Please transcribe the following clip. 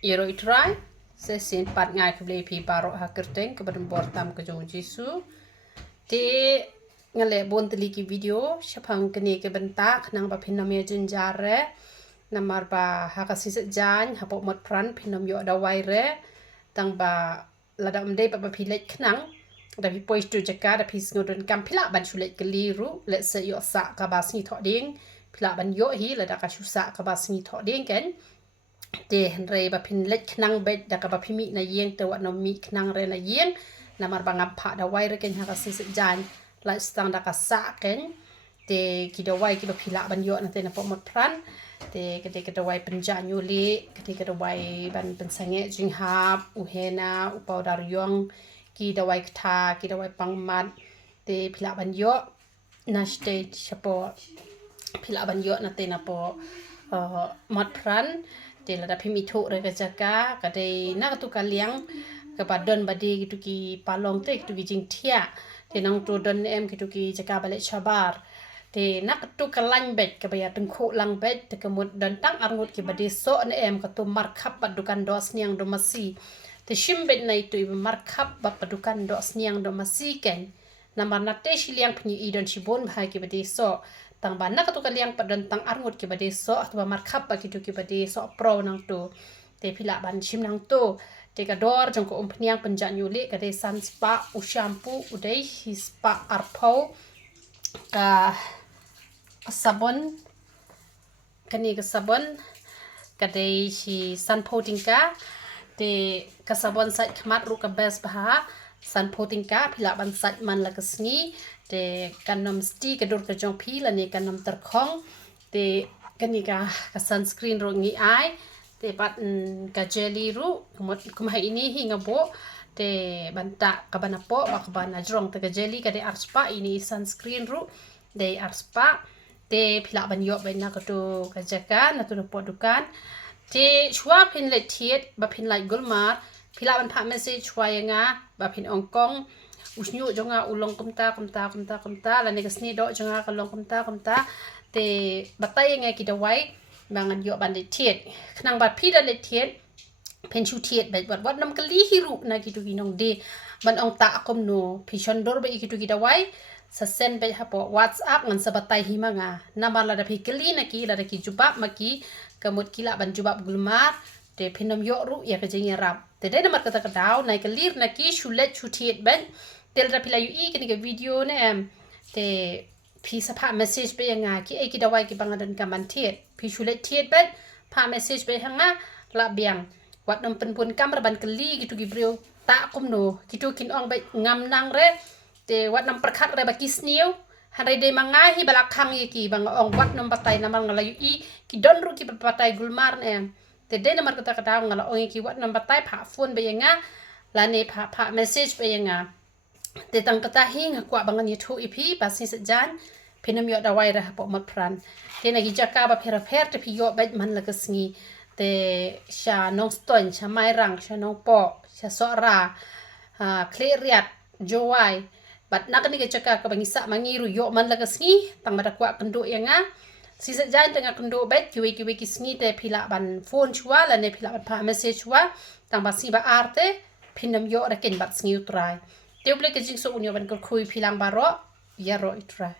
Iro itrai, sesin pat ngai kebeli pi baro hakirteng kebadan bortam ke jong Jesu. Te ngale bon teliki video syapang kene ke bentak nang ba pinam ya jenjare namar ba hakasi sejan hapok mot pran pinam yo dawai re tang ba lada mde ba pilet knang da pi pois tu jaka da pi ngodon kam pila ban sulet keliru let se yo sa ka bas ni thoding pila ban yo hi lada ka susa ka bas ni thoding ken te re ba pin let knang bet da ka ba pimi na yeng te wat no mi knang re na yeng namar ba ngam pha da wai re ken hakasi sejan la stang da ka sa ken te ki da wai ki ba pila ban yo na te na po mot pran te ketika dawai penjanyu li ketika dawai ban pensange jing hap uhena upau daryong ki dawai kta ki dawai pangmat te pila ban yo na state chapo pila ban yo na te na po mat pran te la da phimi tho re ka jaka ka de na tu ka liang ka badon badi gitu ki palong te gitu ki jing thia te nang tu don em gitu ki jaka bale chabar te nak tu kalang bet ke baya tengku lang bet te kemud dan tang arngut ki bade so ne em ka tu markhap padukan dos niang do masi te shim bet na itu ibu markhap ba padukan dos niang do masi ken namar na te shiliang pni idon shibon bhai ki bade so tang ba nak tu kaliang padan tang arngut ki bade so atwa markhap ba ki tu ki bade so pro nang tu te pila ban shim nang tu te ka dor jong ko umpniang penjan yuli ka de sun spa u shampoo udai hi spa arpo ka sabon kani ka sabon kadai si sanpo tingka te ka sabon sat khmat ru ka bes bha sanpo tingka phila ban sat man la kasngi te kanom sti ka dur ka jong phi la ne kanom terkhong te kani ka sunscreen ro ngi ai te pat ka jelly ru kumha ini hinga bo te banta ka banapo ba ka bana jrong te ka jelly ka de arspa ini sunscreen ru de arspa te phila ban yo ben na ka tu ka jaka na tu podukan te chwa pin le thiet ba pin lai gulmar phila ban pha message chwa yanga ba pin ongkong usnyu jonga ulong kumta la ne kasni do jonga ka long kumta te batai nga ki dawai bangan yo ban le thiet khnang ba phi da le thiet pen chu thiet ba wat nam ka li hiru na ki tu ginong de ban ong ta akom no phishon dor ba ki tu ki dawai sa send be hapo WhatsApp ngan sabatai himanga namar la da phikli na ki la da ki jubab maki kamut kila ban jubab gulmar te phinom yo ru ya ka jing rap te de namar kata ka daw na ka lir na ki shulet chutiet ben tel da phila yu i kini ka video ne em te phi sapha message be nga ki ai ki dawai ki bangadan ka man thiet phi shulet thiet ben pha message be hanga la biang wat nam pen pun kamera ban kli gitu ki brio ta kum no kitu kin ong be ngam nang re te wat nam perkhat re bakis niu harai de mangai hi balak khang ki bang ong wat nam patai namang ngalayu i ki don ru ki patai gulmar em te de namar kata kata ngala ong ki wat nam patai pha phone be nga la ne pha message be nga te tang kata hi ngakwa bangan yi thu ipi pasi sejan pinam yo dawai ra po mat pran te na gi jaka ba phera pher te phi yo bet man la kasngi te sha nong ston sha mai rang sha nong po sha so ra cleariat jowai bat nak ni ke caka ka bangisa mangiru yo man la kasngi tang mata kwa kendo yanga si sejan tengah kendo bet kiwi kisngi te phila ban phone chua la ne phila ban pha message chua tang ba si ba arte pinam yo ra ken bat sngi utrai te ble ke jing so unyo ban ko khui philang baro ya ro itrai